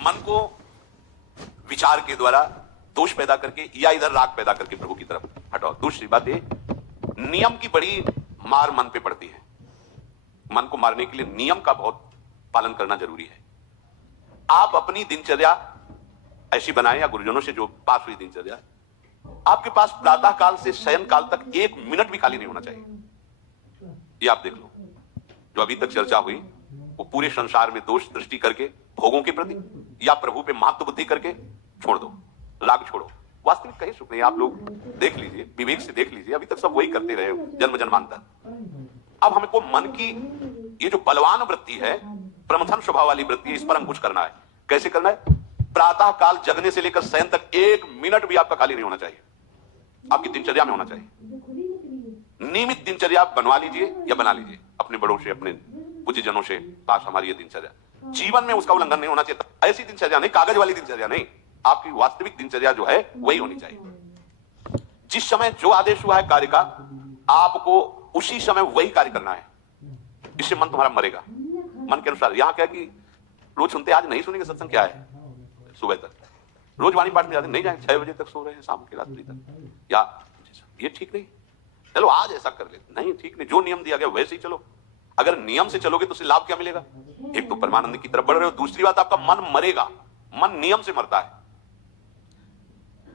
मन को विचार के द्वारा दोष पैदा करके या इधर राग पैदा करके प्रभु की तरफ हटाओ। दूसरी बात ये, नियम की बड़ी मार मन पे पड़ती है। मन को मारने के लिए नियम का बहुत पालन करना जरूरी है। आप अपनी दिनचर्या ऐसी बनाएं, या गुरुजनों से जो पास हुई दिनचर्या, आपके पास प्रातः काल से शयन काल तक 1 मिनट भी खाली नहीं होना चाहिए। ये आप देख लो, जो अभी तक चर्चा हुई वो पूरे संसार में दोष दृष्टि करके भोगों के प्रति या प्रभु पे महत्व बुद्धि करके छोड़ दो, राग छोड़ो। वास्तविक कहीं सुख नहीं। आप लोग देख लीजिए, विवेक से देख लीजिए, अभी तक सब वही करते रहे जन्म जन्मांतर। अब हमको मन की ये जो बलवान वृत्ति है, प्रमथन स्वभाव वाली वृत्ति है, इस पर हम कुछ करना है। कैसे करना है? प्रातः काल जगने से लेकर शयन तक 1 मिनट भी आपका खाली नहीं होना चाहिए, आपकी दिनचर्या में होना चाहिए। नियमित दिनचर्या बनवा लीजिए या बना लीजिए अपने बड़ों से, अपने पूज्य जनों से, पास हमारी ये दिनचर्या। जीवन में उसका उल्लंघन नहीं होना चाहिए। ऐसी दिनचर्या नहीं, कागज वाली दिनचर्या नहीं, आपकी वास्तविक दिनचर्या जो है वही होनी चाहिए। जिस समय जो आदेश हुआ है कार्य का, आपको उसी समय वही कार्य करना है। इससे मन तुम्हारा मरेगा मन के अनुसार। यहां क्या कि रोज सुनते, आज नहीं सुनेंगे सत्संग, क्या है सुबह तक रोज वाणी पाठ में जाते नहीं जाए, 6 बजे तक सो रहे हैं, शाम की रात्रि तक, या ये ठीक नहीं। चलो आज ऐसा कर लेते, नहीं ठीक नहीं, जो नियम दिया गया वैसे ही चलो। अगर नियम से चलोगे तो उससे लाभ क्या मिलेगा? एक तो परमानंद की तरफ बढ़ रहे हो, दूसरी बात आपका मन मरेगा। मन नियम से मरता है।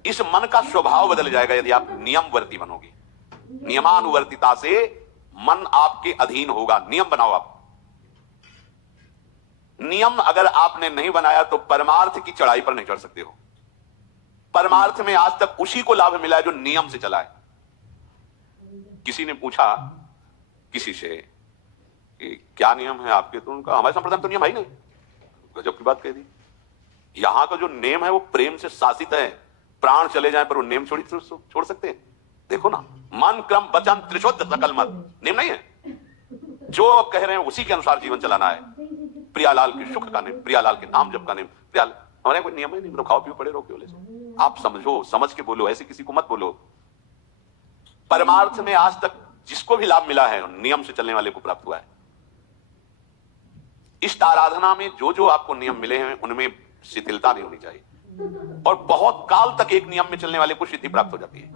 इस मन का स्वभाव बदल जाएगा यदि आप नियमवर्ती बनोगे। नियमानुवर्तिता से मन आपके अधीन होगा। नियम बनाओ आप। नियम अगर आपने नहीं बनाया तो परमार्थ की चढ़ाई पर नहीं चढ़ सकते हो। परमार्थ में आज तक उसी को लाभ मिला है जो नियम से चला है। किसी ने पूछा किसी से कि क्या नियम है आपके, तो उनका हमारे संप्रदाय में तो नियम है ही नहीं। गजब की बात कह दी। यहां का जो नियम है वो प्रेम से शासित है। प्राण चले जाए पर वो नियम छोड़ सकते हैं? देखो ना, मन क्रम वचन त्रिशुद्ध सकल मत, नियम नहीं है। जो कह रहे हैं उसी के अनुसार जीवन चलाना है। प्रियालाल के सुख का नियम, प्रियालाल के नाम जप का नियम। प्रियाल हमारे कोई नियम ही नहीं, खाओ पियो पड़े रहो केवल से। आप समझो, समझ के बोलो, ऐसे किसी को मत बोलो। परमार्थ में आज तक जिसको भी लाभ मिला है नियम से चलने वाले को प्राप्त हुआ है। इष्ट आराधना में जो जो आपको नियम मिले हैं उनमें शिथिलता नहीं होनी चाहिए, और बहुत काल तक एक नियम में चलने वाले को सिद्धि प्राप्त हो जाती है।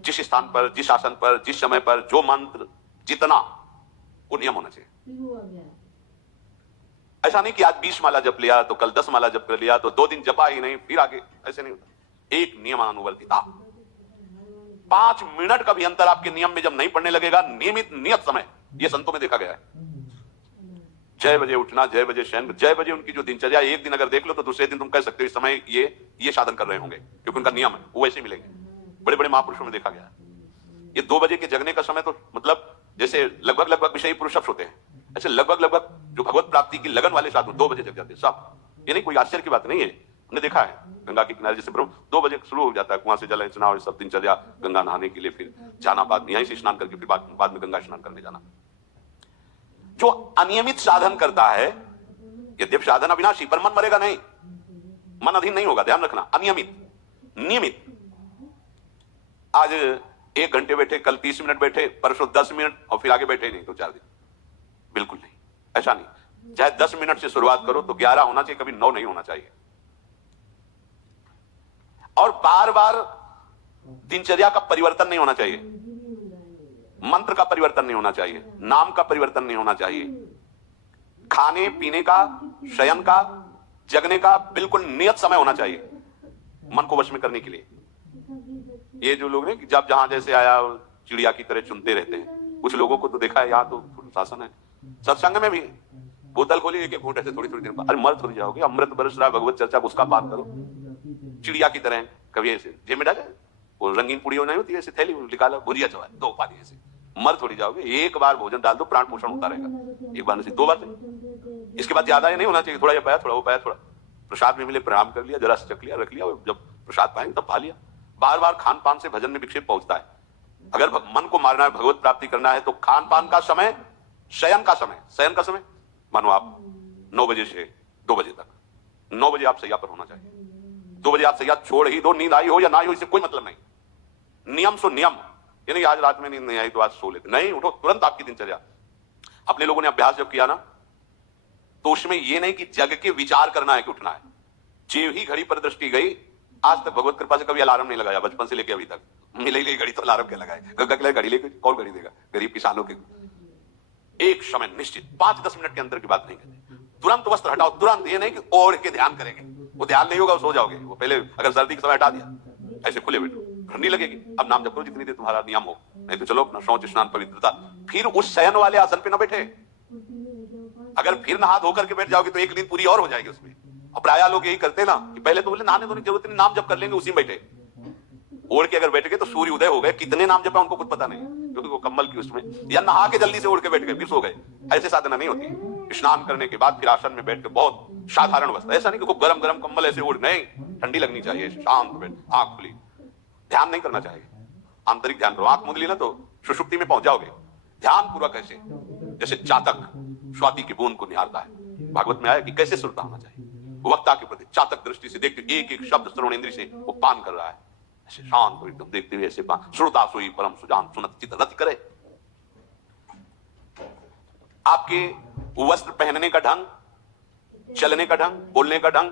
जिस स्थान पर, जिस आसन पर, जिस समय पर जो मंत्र जितना, वो नियम होना चाहिए। ऐसा नहीं कि आज 20 माला जप लिया तो कल 10 माला जप कर लिया तो 2 दिन जपा ही नहीं फिर आगे, ऐसे नहीं होता। एक नियमानुवर्तिता। 5 मिनट का भी अंतर आपके नियम में जब नहीं पड़ने लगेगा, नियमित नियत समय, ये संतों में देखा गया है। 6 बजे उठना, 6 बजे शयन, 6 बजे उनकी जो दिनचर्या, एक दिन अगर देख लो तो दूसरे दिन तुम कह सकते हो इस समय ये साधन कर रहे होंगे, क्योंकि उनका नियम है, वो वैसे मिलेंगे। बड़े बड़े महापुरुषों में देखा गया है। ये 2 बजे के जगने का समय तो मतलब जैसे लगभग विषयी पुरुष होते हैं, ऐसे लगभग जो भगवत प्राप्ति की लगन वाले साधु 2 बजे जग जाते हैं सब। ये नहीं कोई आश्चर्य की बात नहीं है, हमने देखा है। गंगा के किनारे जैसे 2 बजे शुरू हो जाता है, कुआं से जल अर्चना और सब दिनचर्या, गंगा नहाने के लिए फिर जाना, बाद में यहीं से स्नान करके फिर बाद में गंगा स्नान करने जाना। जो अनियमित साधन करता है, यद्यपि साधन अविनाशी, पर मन मरेगा नहीं, मन अधीन नहीं होगा, ध्यान रखना। अनियमित, नियमित, आज 1 घंटे बैठे, कल 30 मिनट बैठे, परसों 10 मिनट और फिर आगे बैठे नहीं तो 4 दिन, बिल्कुल नहीं, ऐसा नहीं। चाहे 10 मिनट से शुरुआत करो तो 11 होना चाहिए, कभी 9 नहीं होना चाहिए। और बार बार दिनचर्या का परिवर्तन नहीं होना चाहिए, मंत्र का परिवर्तन नहीं होना चाहिए, नाम का परिवर्तन नहीं होना चाहिए। खाने पीने का, शयन का, जगने का बिल्कुल नियत समय होना चाहिए मन को वश में करने के लिए। ये जो लोग हैं कि जब जहां जैसे आया चिड़िया की तरह चुनते रहते हैं, कुछ लोगों को तो देखा है, यहाँ तो शासन है। सत्संग में भी बोतल खोली, एक घूंट ऐसे थोड़ी देर बाद, अरे मर थोड़ी जाओगे, अमृत बरस रहा, भगवत चर्चा, उसका पान करो। चिड़िया की तरह कभी ऐसे जेब में डाले, वो रंगीन पुड़ियों नहीं होती, ऐसे थैली निकाला, भुजिया चवा 2 पानी, ऐसे मर थोड़ी जाओगे। एक बार भोजन डाल दो, प्राण पोषण होता रहेगा। एक बार नहीं, 2 बार नहीं। इसके बाद ज्यादा ये नहीं होना चाहिए, थोड़ा ये पाया, थोड़ा वो पाया, थोड़ा प्रसाद में मिले प्रणाम कर लिया, जरा से चख लिया, रख लिया, और जब प्रसाद पाएंगे तब खा लिया। बार बार खान पान से भजन में विक्षेप पहुंचता है। अगर मन को मारना है, भगवत प्राप्ति करना है, तो खान पान का समय, शयन का समय मानो आप 9 बजे से 2 बजे तक, 9 बजे आप सैया पर होना चाहिए। 2 बजे आप सैया छोड़ ही दो, नींद आई हो या ना आई हो, इससे कोई मतलब नहीं। नियम सो नियम, यानी आज रात में नींद नहीं आई तो आज सो लेते नहीं, उठो तुरंत। आपकी दिनचर्या, अपने लोगों ने अभ्यास जब किया ना, तो उसमें ये नहीं कि जग के विचार करना है कि उठना है। जेव ही घड़ी पर दृष्टि गई, आज तक भगवत कृपा से कभी अलार्म नहीं लगाया, बचपन से लेके अभी तक। मिलेगी घड़ी तो अलार्म क्या लगाए, गंगा के लिए घड़ी लेके कौन घड़ी देगा, गरीब किसानों के। एक समय निश्चित 5-10 मिनट के अंदर की बात नहीं कहते, तुरंत वस्त्र हटाओ, तुरंत। ये नहीं कि ओढ़ के ध्यान करेंगे, वो ध्यान नहीं होगा, सो जाओगे। वो पहले अगर सर्दी के समय हटा दिया, ऐसे खुले बैठो, ठंडी लगेगी। अब नाम जप करो जितनी देर तुम्हारा नियम हो, नहीं तो चलो अपना शौच स्नान पवित्रता। फिर उस शयन वाले आसन पे न बैठे। अगर फिर नहा धो करके बैठ जाओगे तो एक नींद पूरी और हो जाएगी उसमें। और प्राय लोग यही करते ना कि पहले तो बोले नहाने धोने की जरूरत नहीं, नाम जप कर लेंगे, उसी में बैठे। ओढ़ के अगर बैठ गए तो सूर्य उदय हो गए, कितने नाम जपा उनको कुछ पता नहीं, क्योंकि वो कम्बल की उसमें, या नहा के जल्दी से उड़ के बैठ गए फिर सो गए। ऐसे साधना नहीं होती। स्नान करने के बाद फिर आसन में बैठ के बहुत साधारण अवस्था, ऐसा नहीं कि गरम गरम कम्बल ऐसे ओढ़, नहीं, ठंडी लगनी चाहिए, शांत बैठ, आंख खुली, ध्यान नहीं करना चाहिए, आंतरिक ध्यान करो। आंख मूंद ली ना तो सुषुप्ति में पहुंच जाओगे। ध्यान पूर्वक ऐसे, जैसे चातक स्वाति की बूंद को निहारता है। भागवत में आया कि कैसे श्रोता होना चाहिए, वक्ता के प्रति चातक दृष्टि से देखते, एक एक शब्द श्रवण इंद्रिय से वो पान कर रहा है, ऐसे शांत हो एकदम, देखते हुए ऐसे पान। श्रोता सोई परम सुजान, सुनत चित्त रति करे। आपके वस्त्र पहनने का ढंग, चलने का ढंग, बोलने का ढंग,